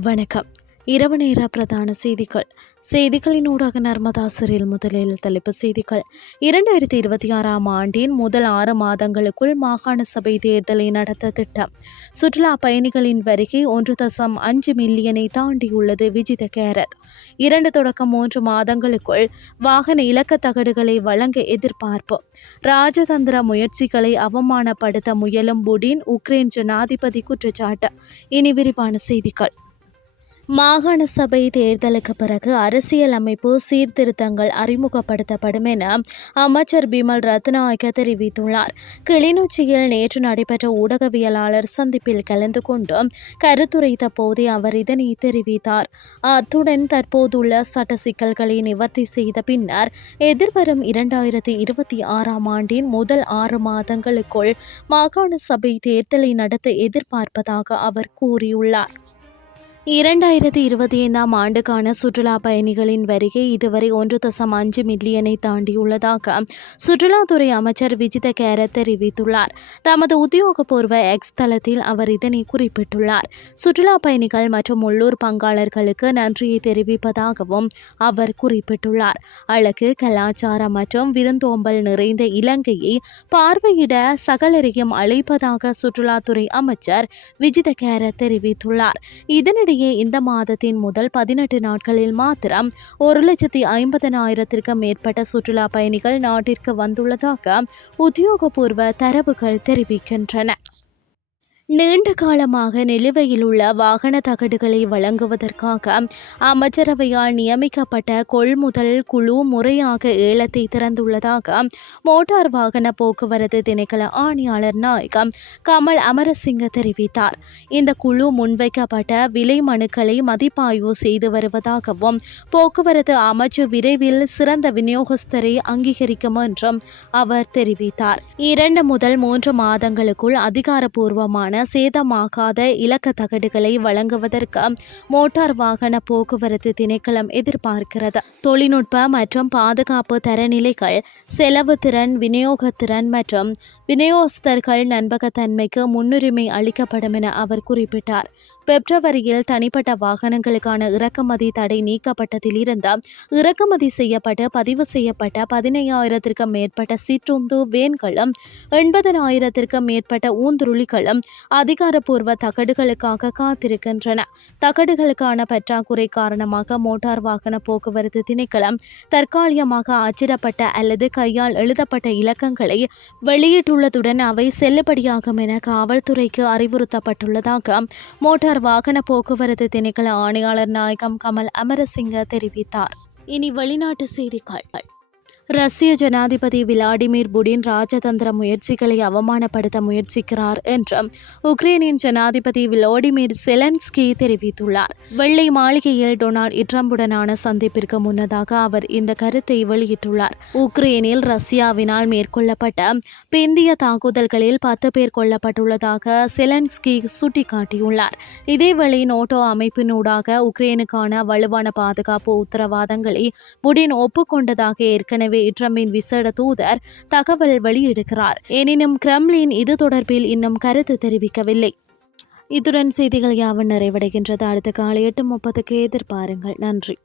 வணக்கம். இரவு நேர பிரதான செய்திகள். செய்திகளின் ஊடாக நர்மதா சிறில் முதலில் தலைப்பு செய்திகள். இரண்டாயிரத்தி இருபத்தி ஆறாம் ஆண்டின் முதல் ஆறு மாதங்களுக்குள் மாகாண சபை தேர்தலை நடத்த திட்டம். சுற்றுலா பயணிகளின் வருகை ஒன்று தசம் அஞ்சு மில்லியனை தாண்டியுள்ளது விஜித கேரத். இரண்டு தொடக்கம் மூன்று மாதங்களுக்குள் வாகன இலக்க தகடுகளை வழங்க எதிர்பார்ப்பு. ராஜதந்திர முயற்சிகளை அவமானப்படுத்த முயலும் புடின் உக்ரைன் ஜனாதிபதி குற்றச்சாட்டு. இனி விரிவான செய்திகள். மாகாண சபை தேர்தலுக்கு பிறகு அரசியல் அமைப்பு சீர்திருத்தங்கள் அறிமுகப்படுத்தப்படும் என அமைச்சர் பிமல் ரத்நாயக்க தெரிவித்துள்ளார். கிளிநொச்சியில் நேற்று நடைபெற்ற ஊடகவியலாளர் சந்திப்பில் கலந்து கொண்டு கருத்துரைத்த போதே அவர் இதனை தெரிவித்தார். அத்துடன் தற்போதுள்ள சட்ட சிக்கல்களை நிவர்த்தி செய்த பின்னர் எதிர்வரும் இரண்டாயிரத்தி இருபத்தி ஆறாம் ஆண்டின் முதல் ஆறு மாதங்களுக்குள் மாகாண சபை தேர்தலை நடத்த எதிர்பார்ப்பதாக அவர் கூறியுள்ளார். இரண்டாயிரத்தி இருபத்தி ஐந்தாம் ஆண்டுக்கான சுற்றுலா பயணிகளின் வருகை இதுவரை ஒன்று தசம் அஞ்சு மில்லியனை தாண்டியுள்ளதாக சுற்றுலாத்துறை அமைச்சர் விஜித கேரத் தெரிவித்துள்ளார். தமது உத்தியோகபூர்வ எக்ஸ் தளத்தில் அவர் இதனை குறிப்பிட்டுள்ளார். சுற்றுலா பயணிகள் மற்றும் உள்ளூர் பங்காளர்களுக்கு நன்றியை தெரிவிப்பதாகவும் அவர் குறிப்பிட்டுள்ளார். அழகு கலாச்சாரம் மற்றும் விருந்தோம்பல் நிறைந்த இலங்கையை பார்வையிட சகலரையும் அழைப்பதாக சுற்றுலாத்துறை அமைச்சர் விஜித கேரத் தெரிவித்துள்ளார். இதனிடையே இதனிடையே இந்த மாதத்தின் முதல் பதினெட்டு நாட்களில் மாத்திரம் ஒரு லட்சத்தி ஐம்பதனாயிரத்திற்கும் மேற்பட்ட சுற்றுலா பயணிகள் நாட்டிற்கு வந்துள்ளதாக உத்தியோகபூர்வ தரவுகள் தெரிவிக்கின்றன. நீண்ட காலமாக நிலுவையில் உள்ள வாகன தகடுகளை வழங்குவதற்காக அமைச்சரவையால் நியமிக்கப்பட்ட கொள்முதல் குழு முறையாக ஏலத்தை திறந்துள்ளதாக மோட்டார் வாகன போக்குவரத்து திணைக்கள ஆணையாளர் நாயகம் கமல் அமரசிங்க தெரிவித்தார். இந்த குழு முன்வைக்கப்பட்ட விலை மனுக்களை மதிப்பாய்வு செய்து வருவதாகவும் போக்குவரத்து அமைச்சு விரைவில் சிறந்த விநியோகஸ்தரை அங்கீகரிக்கும் என்றும் அவர் தெரிவித்தார். இரண்டு முதல் மூன்று மாதங்களுக்குள் அதிகாரப்பூர்வமான சேதமாகாத இலக்க தகடுகளை வழங்குவதற்கு மோட்டார் வாகன போக்குவரத்து திணைக்களம் எதிர்பார்க்கிறது. தொழில்நுட்ப மற்றும் பாதுகாப்பு தரநிலைகள் செலவு திறன் விநியோகத்திறன் மற்றும் விநியோகஸ்தர்கள் நண்பகத்தன்மைக்கு முன்னுரிமை அளிக்கப்படும் என அவர் குறிப்பிட்டார். பிப்ரவரியில் தனிப்பட்ட வாகனங்களுக்கான இறக்குமதி தடை நீக்கப்பட்டதிலிருந்து இறக்குமதி செய்யப்பட்டு பதிவு செய்யப்பட்ட பதினையாயிரத்திற்கும் மேற்பட்ட சிற்றுந்து வேன்களும் எண்பதனாயிரத்திற்கும் மேற்பட்ட ஊந்துருளிகளும் அதிகாரப்பூர்வ தகடுகளுக்காக காத்திருக்கின்றன. தகடுகளுக்கான பற்றாக்குறை காரணமாக மோட்டார் வாகன போக்குவரத்து திணைக்களம் தற்காலிகமாக அச்சிடப்பட்ட அல்லது கையால் எழுதப்பட்ட இலக்கங்களை வெளியிட்டுள்ளதுடன் அவை செல்லுபடியாகும் என காவல்துறைக்கு அறிவுறுத்தப்பட்டுள்ளதாக மோட்டார் வாகன போக்குவரத்து திணைக்கள ஆணையாளர் நாயகம் கமல் அமரசிங்க தெரிவித்தார். இனி வெளிநாட்டு செய்திகள். ரஷ்ய ஜனாதிபதி விளாடிமிர் புடின் ராஜதந்திர முயற்சிகளை அவமானப்படுத்த முயற்சிக்கிறார் என்றும் உக்ரைனின் ஜனாதிபதி விளாடிமிர் செலன்ஸ்கி தெரிவித்துள்ளார். வெள்ளை மாளிகையில் டொனால்ட் ட்ரம்புடனான சந்திப்பிற்கு முன்னதாக அவர் இந்த கருத்தை வெளியிட்டுள்ளார். உக்ரைனில் ரஷ்யாவினால் மேற்கொள்ளப்பட்ட பிந்திய தாக்குதல்களில் பத்து பேர் கொல்லப்பட்டுள்ளதாக செலன்ஸ்கி சுட்டிக்காட்டியுள்ளார். இதேவேளை நோட்டோ அமைப்பினூடாக உக்ரைனுக்கான வலுவான பாதுகாப்பு உத்தரவாதங்களை புடின் ஒப்புக்கொண்டதாக ஏற்கனவே ட்ரம்பின் விசேட தூதர் தகவல் வெளியிடுகிறார். எனினும் கிரெம்லின் இது தொடர்பில் இன்னும் கருத்து தெரிவிக்கவில்லை. இத்துடன் செய்திகள் யாவும் நிறைவடைகின்றது. அடுத்த காலை எட்டு முப்பதுக்கு எதிர்பாருங்கள். நன்றி.